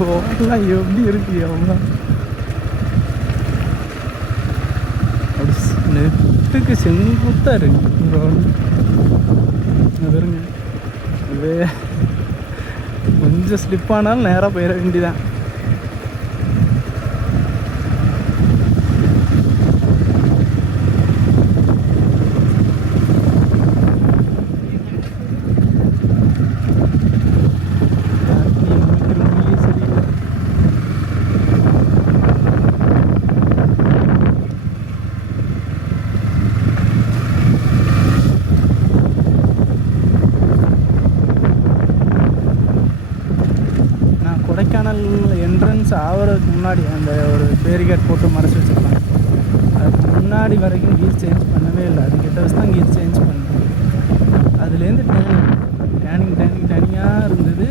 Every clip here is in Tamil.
ரோடெல்லாம் எப்படி இருக்கு அவங்க அப்படி நெட்டுக்கு செங்குத்தாக இருக்கு ரோடு. பாருங்க இது கொஞ்சம் ஸ்லிப் ஆனாலும் நேராக போயிட வேண்டியதான். கொடைக்கானல் என்ட்ரன்ஸ் ஆகிறதுக்கு முன்னாடி அந்த ஒரு பேரிகேட் போட்டு மறைச்சி வச்சுருப்பாங்க. அதுக்கு முன்னாடி வரைக்கும் கீர் சேஞ்ச் பண்ணவே இல்லை. அதுக்கிட்ட வச்சு தான் கீர் சேஞ்ச் பண்ணேன். அதுலேருந்து டேனிங்காக இருந்தது.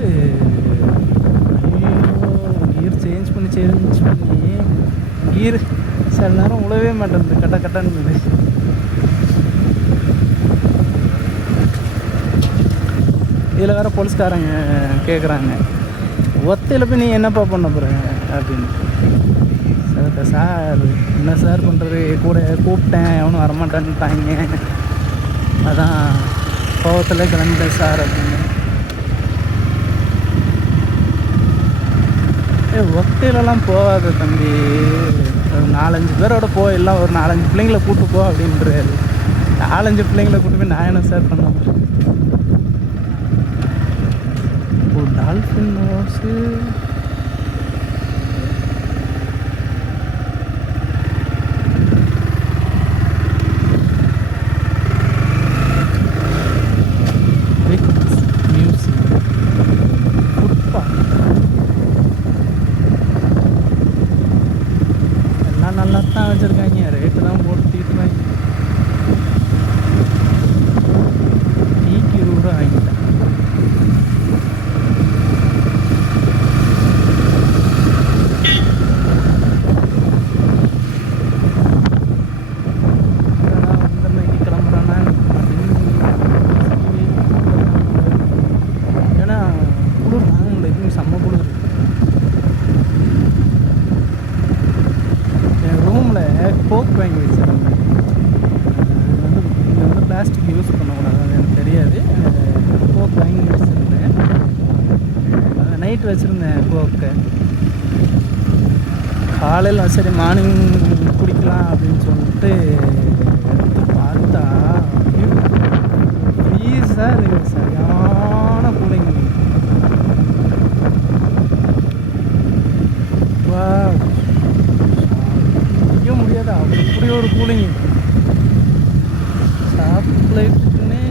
ஐயோ கீர் சேஞ்ச் பண்ணி கீர் சில நேரம் உழவே மாட்டேங்குது, கட்டன்னு இருந்தது. இதில் வேறு போலீஸ்காரங்க கேட்குறாங்க, ஒத்தையில் போய் நீ என்னப்பா பண்ண போகிற அப்படின்னு. சார் என்ன சார் பண்ணுறது, கூட கூப்பிட்டேன் எவனும் வரமாட்டான்ட்டாங்க, அதான் கோவத்தில் கிளம்பிட்டேன் சார் அப்படின்னு. ஒத்தையிலலாம் போகாத தம்பி, ஒரு 4-5 பேரோட எல்லாம் ஒரு 4-5 பிள்ளைங்களை கூப்பிட்டு போ அப்படின்றாரு. 4-5 பிள்ளைங்களை கூப்பிட்டு போய் நான் என்ன சார் பண்ண முடியும். டால்ஃபின் ஹவுஸு மியூசியம், எல்லாம் நல்லா தான் வச்சுருக்காங்க. ரேட்டு தான் போட்டு தீட்டுவாங்க. டீக்கு 20 ரூபா வாங்கிட்டேன். கோக் வாங்கி வச்சுருந்தேன். இங்கே வந்து பிளாஸ்டிக் யூஸ் பண்ணக்கூடாது, அது எனக்கு தெரியாது. கோக் வாங்கி வச்சுருந்தேன். நைட் வச்சுருந்தேன் கோக்கை. காலையில் சரி மார்னிங் குடிக்கலாம் அப்படின்னு சொல்லிட்டு எடுத்து பார்த்தா ப்ளீஸாக இருக்குது, சரியான கூலிங். வா முடியாதா அப்படி ஒரு கூலிங். சாக்லேட்டுன்னே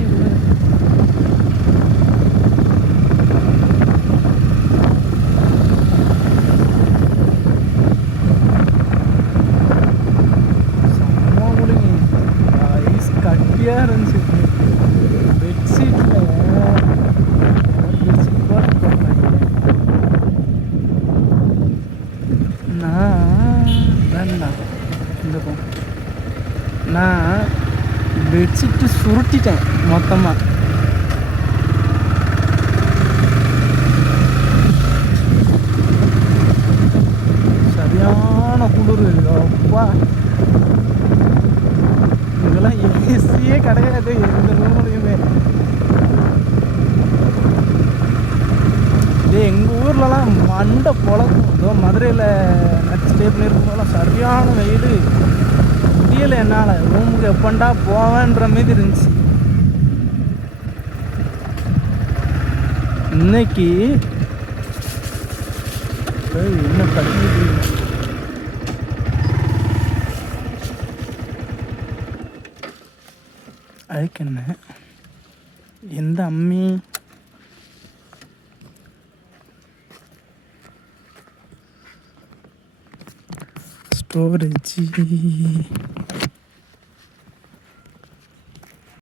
செம்ம கூலிங். ஐஸ் கட்டியாக இருந்துச்சு. பெட்ஷீட்டில் பெட்ஷீட் போட்டாங்க. நான் பெட்ஷீட்டு சுருட்டிட்டேன் மொத்தமாக. சரியான குளிர். அப்பா இதெல்லாம் ஏசியே கிடையாது எந்த ரூம்லையுமே. எங்கள் ஊர்லலாம் மண்டை பொழக்கும். இதோ மதுரையில் நச்சு ஸ்டே பண்ணியிருக்கும்போதெல்லாம் சரியான வெயில். முடியலை என்னால். ரூமுக்கு எப்பண்டா போவேன்ற மாதிரி இருந்துச்சு. இன்னைக்கு என்ன படிக்குது அதுக்கு என்ன எந்த அம்மி ஸ்டோரேஜ்